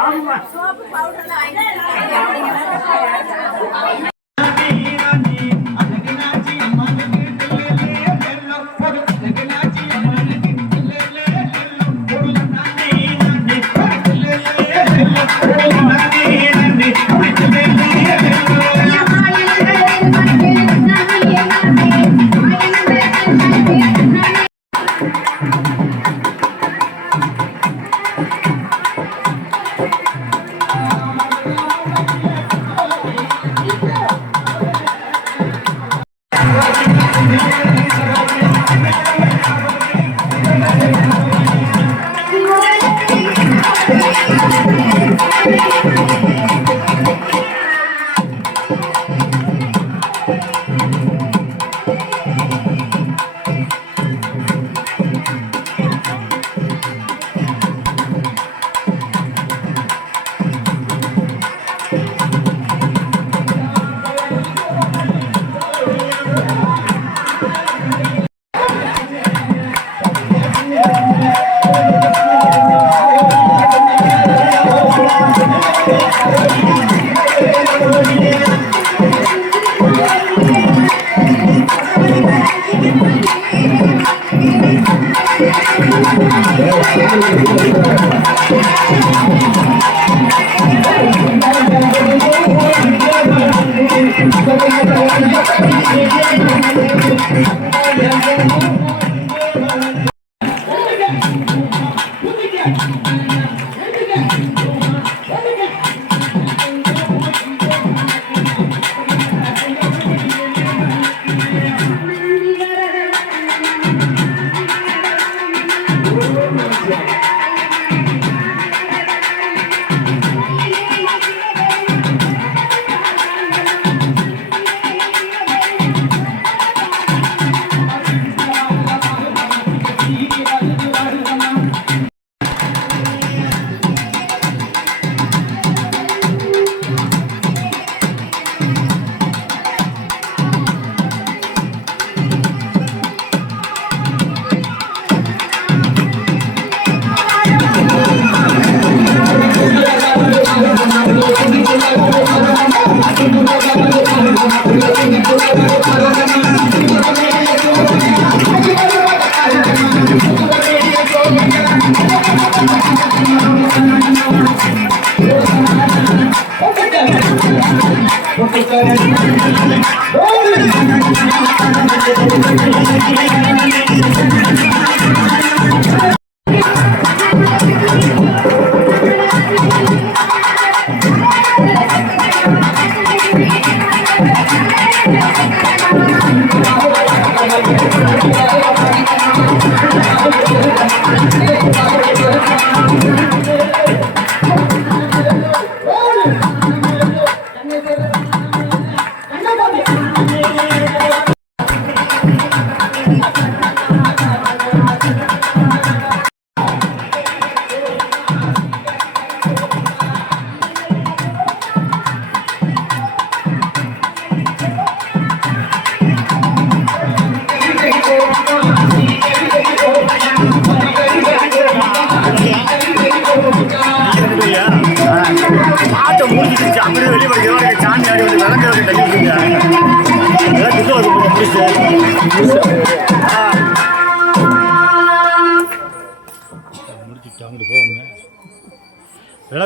ஆமா. சோப்பு பவுடர்லாம் Thank you.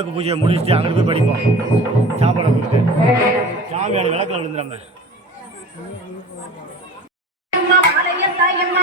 விளக்கு பூஜையை முடிச்சுட்டு அங்கிட்டு போய் படிப்போம். சாப்பாடை கொடுத்து. சாமியான விளக்கில் விழுந்துடாம அம்மா மாலையத்தா எம்மா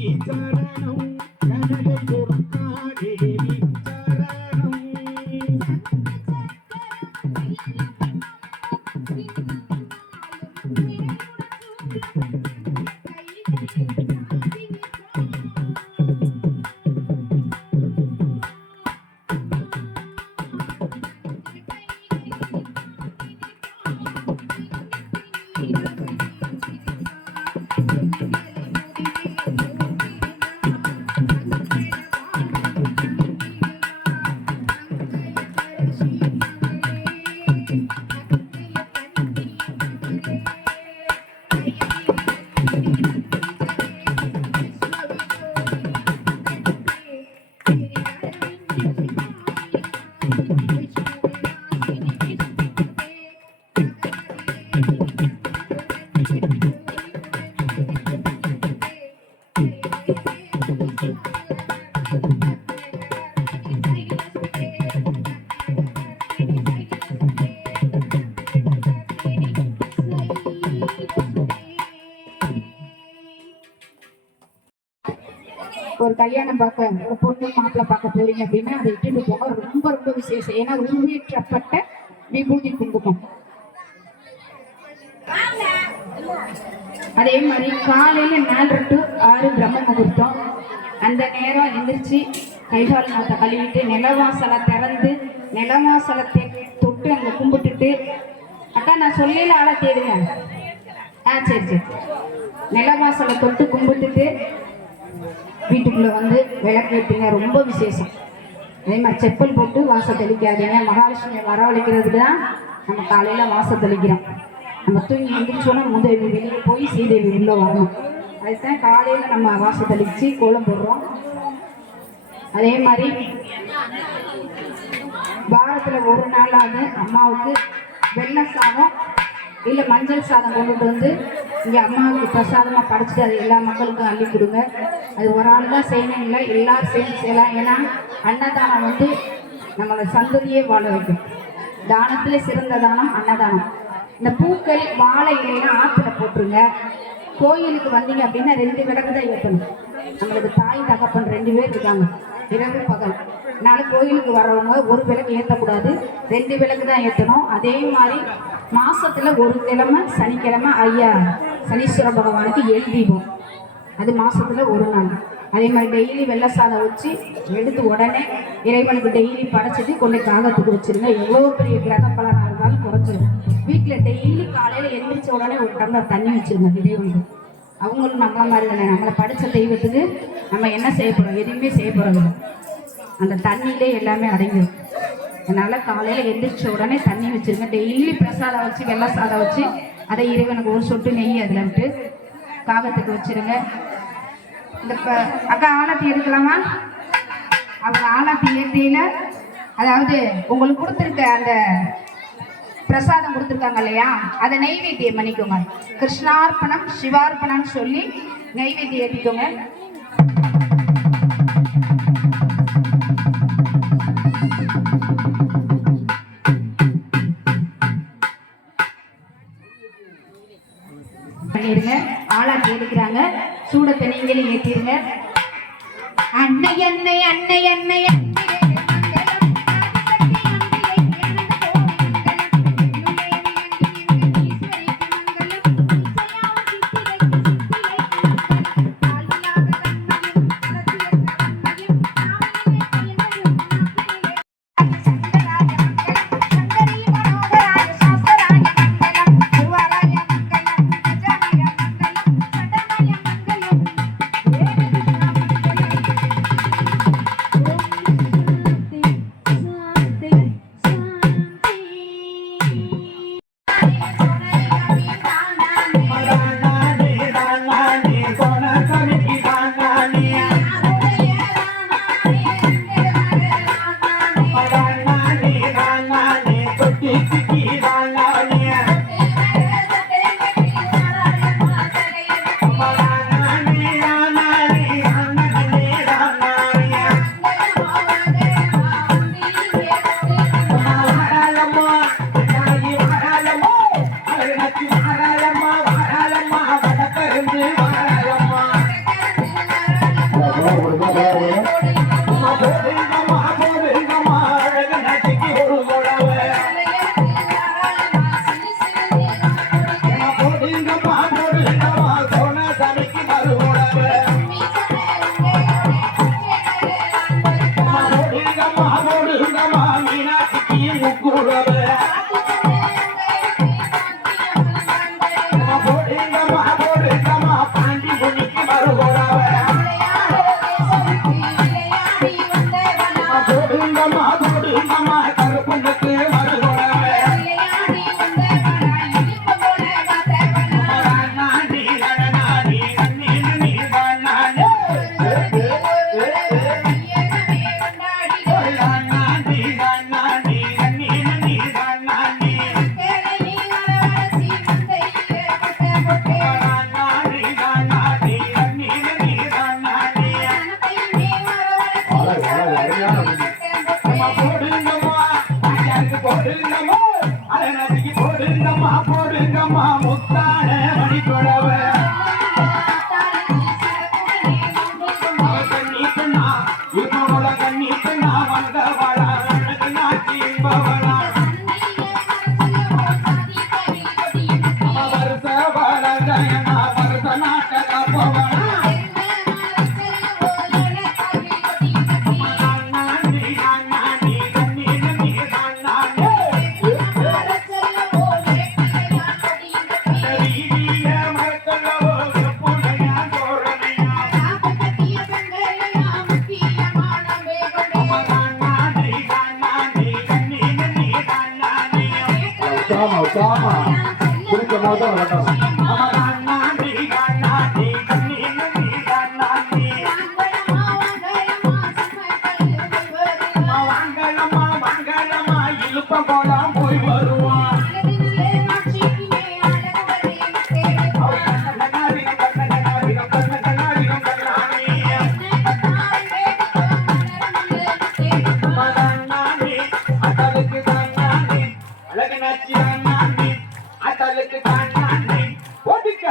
கல்யாணம் பார்க்க ஒரு பொண்ணு மாப்பிள்ளை பார்க்க போறீங்க அப்படின்னா அதை இட்டுட்டு போக ரொம்ப ரொம்ப விசேஷம். ஏன்னா உருவேற்றப்பட்ட விபூதி குங்குமம். அதே மாதிரி காலையில நாலு டு ஆறு பிரம்ம முகூர்த்தம். அந்த நேரம் எந்திரிச்சு கைகால் நாத்தை கழுவிட்டு நிலவாசலை திறந்து நிலவாசலத்தை தொட்டு அங்க கும்பிட்டுட்டு அக்கா நான் சொல்லல ஆளை தேடுங்க. ஆ சரி சரி. நிலவாசலை தொட்டு கும்பிட்டுட்டு வீட்டுக்குள்ளே வந்து விளக்கு வைப்பீங்க. ரொம்ப விசேஷம். அதே மாதிரி செப்பல் போட்டு வாசம் தெளிக்காதீங்க. மகாலட்சுமியை வரவழைக்கிறதுக்கு தான் நம்ம காலையில் வாசம் தெளிக்கிறோம். நம்ம தூங்கி எழுந்திரிச்சோன்னா முதல் வெளியே போய் சீதேவி உள்ளே வரணும். அதுதான் காலையில் நம்ம வாசம் தெளித்து கோலம் போடுறோம். அதே மாதிரி வாரத்தில் ஒரு நாளாவது அம்மாவுக்கு வெள்ளை சாதம் இல்லை மஞ்சள் சாதம் கொண்டுட்டு வந்து இங்கே அம்மாவுக்கு பிரசாதமாக படைச்சிட்டு அது எல்லா மக்களுக்கும் அள்ளி கொடுங்க. அது ஒரு ஆள் தான் செய்யணும் இல்லை எல்லாரும் சேர்ந்து செய்யலாம். ஏன்னா அன்னதானம் வந்து நம்மளை சந்ததியே வாழ வைக்கும். தானத்தில் சிறந்த தானம் அன்னதானம். இந்த பூக்கள் வாழை இலையெல்லாம் ஆற்றுல போட்டுருங்க. கோயிலுக்கு வந்தீங்க அப்படின்னா ரெண்டு விளக்கு தான் ஏற்றணும் நம்மளுக்கு தாய் தகப்பன் ரெண்டு பேர் இருக்காங்க. இரவு பகல். அதனால கோயிலுக்கு வர்றவங்க ஒரு விளக்கு ஏற்றக்கூடாது ரெண்டு விளக்கு தான் ஏற்றணும் அதே மாதிரி மாசத்துல ஒரு கிழமை சனிக்கிழமை ஐயா சனீஸ்வர பகவானுக்கு எல் தீபம். அது மாசத்துல ஒரு நாள். அதே மாதிரி டெய்லி வெள்ளை சாதம் வச்சு எடுத்து உடனே இறைவனுக்கு டெய்லி படைச்சிட்டு கொண்டு காகத்துக்கு வச்சிருங்க. எவ்வளோ பெரிய கிரக பலனாக இருந்தாலும் குறைச்சிரும். வீட்டில் டெய்லி காலையில் எந்திரிச்ச உடனே ஒரு டம்ளர் தண்ணி வச்சிருங்க. இறைவனுக்கு அவங்களும் நம்மள மாதிரி தானே. நம்மளை படித்த தெய்வத்துக்கு நம்ம என்ன செய்ய போகிறோம் எதுவுமே செய்ய போகிறதில்ல அந்த தண்ணியிலே எல்லாமே அடங்கிடும் அதனால் காலையில் எந்திரிச்ச உடனே தண்ணி வச்சிருங்க. டெய்லி பிரசாதம் வச்சு வெள்ளை சாதம் வச்சு அதை இறைவனுக்கு ஒரு சொட்டு நெய் அதில் விட்டு காகத்துக்கு வச்சிருங்க. இந்த அக்கா ஆலத்தி எடுக்கலாமா? அவங்க ஆலத்தி ஏற்றியில அதாவது உங்களுக்கு கொடுத்துருக்க அந்த பிரசாதம் கொடுத்துருக்காங்க இல்லையா? அதை நெய்வேத்தியம் பண்ணிக்கோங்க. கிருஷ்ணார்ப்பணம் சிவார்ப்பணம்னு சொல்லி நெய்வேத்தியம் ஏற்றிக்கோங்க அழகனாச்சி கண்ணானே அத்தலுக்கு ஒதுக்க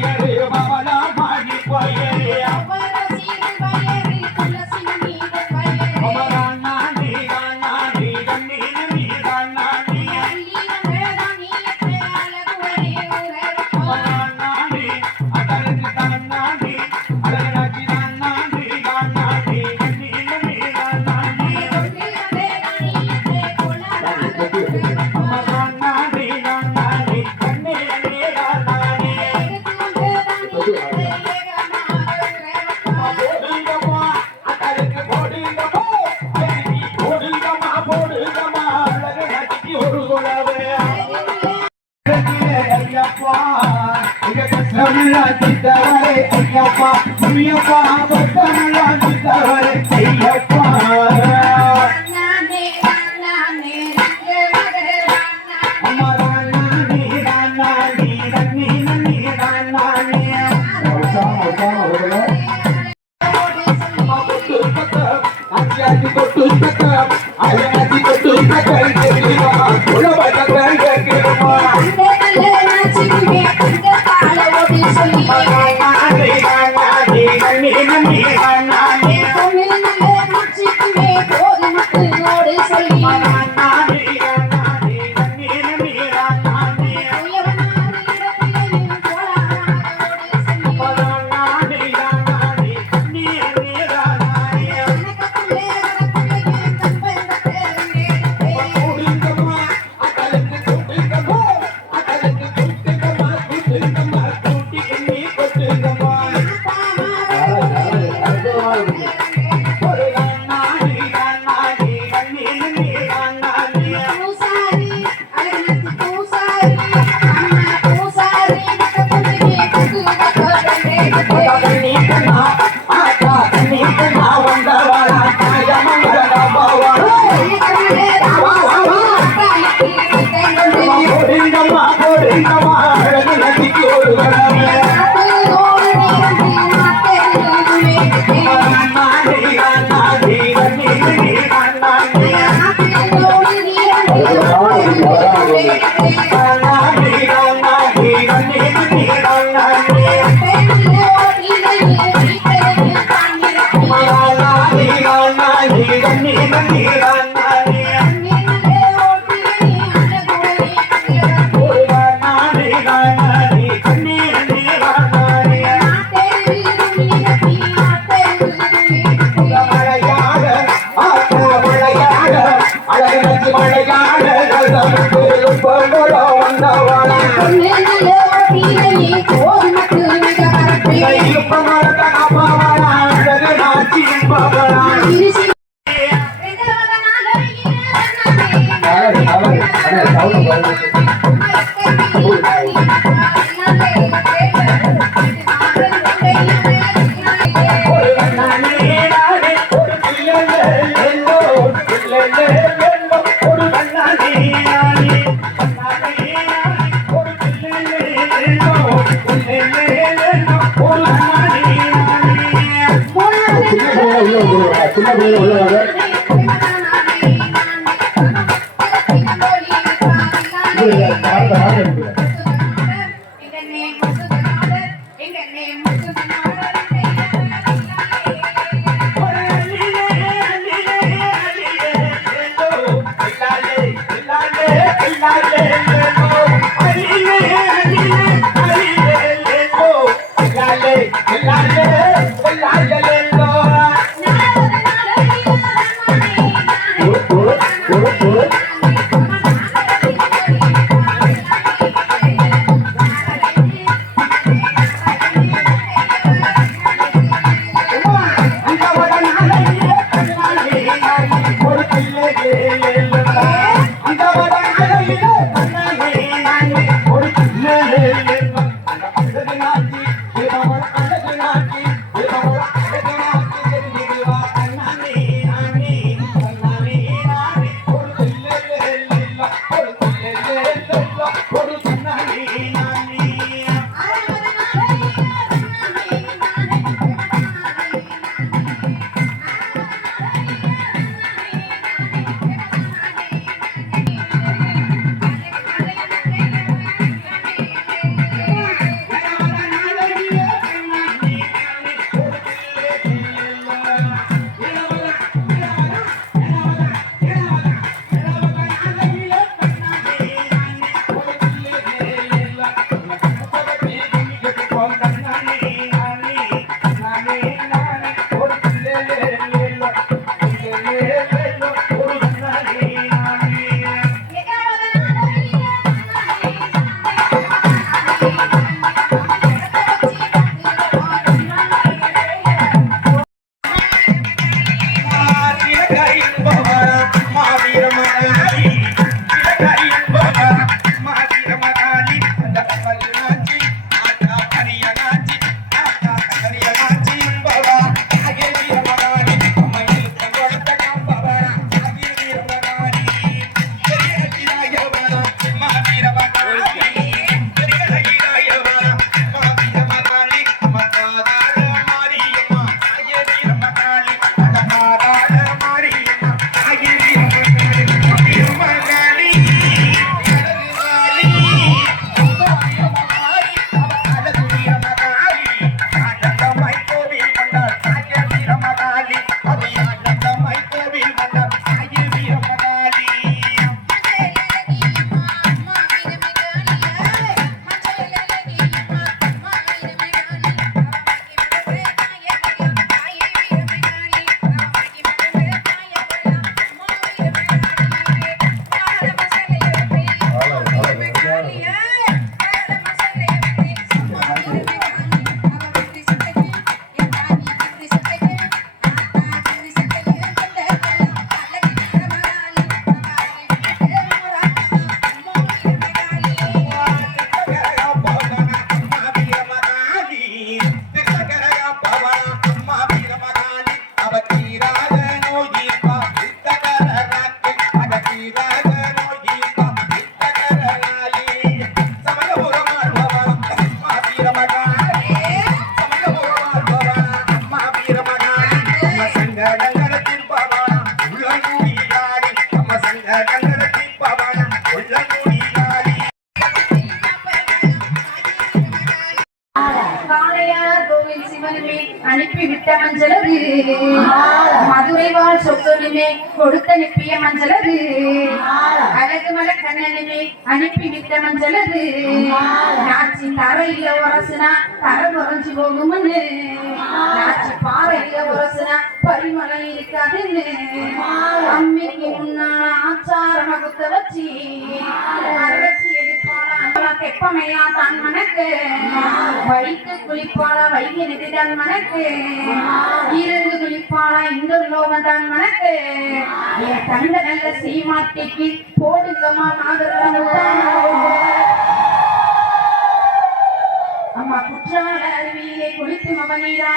Vai, vai, vai, vai. கஷ்டமெல்லாம் தீர்த்தவரே ஐயப்பா ஐயப்பா கஷ்டமெல்லாம் தீர்த்தவரே Ayyappa. Thank you. Thank you. அனுப்பிவிட்ட மஞ்சளது Madurai வாழ் சொக்கனுமே கொடுத்த நிப்பிய மஞ்சளது அழகு மல கண்ணனுமே அனுப்பிவிட்ட மஞ்சளது நாச்சி தரையில உரசுனா தர உறைஞ்சு போகும்னு நாச்சி பாறையில உரசுனா பரிமளம் இருக்காதுன்னு. அம்மைக்கு முன்னால ஆச்சார மகுத்த வச்சு அரைச்சி எடுப்பாளா தெப்பமையா தான் மனக்கு. வைத்து குளிப்பாளா வைகை நெதிதான் மனக்கு. இருந்து குளிப்பாள இந்த லோகம் தான் மனக்கு. என் கண்ட நல்ல சீமாட்டிக்கு போடுங்கம்மா நாகரம் அம்மா குற்றால அருவியிலே குளித்து மமனீரா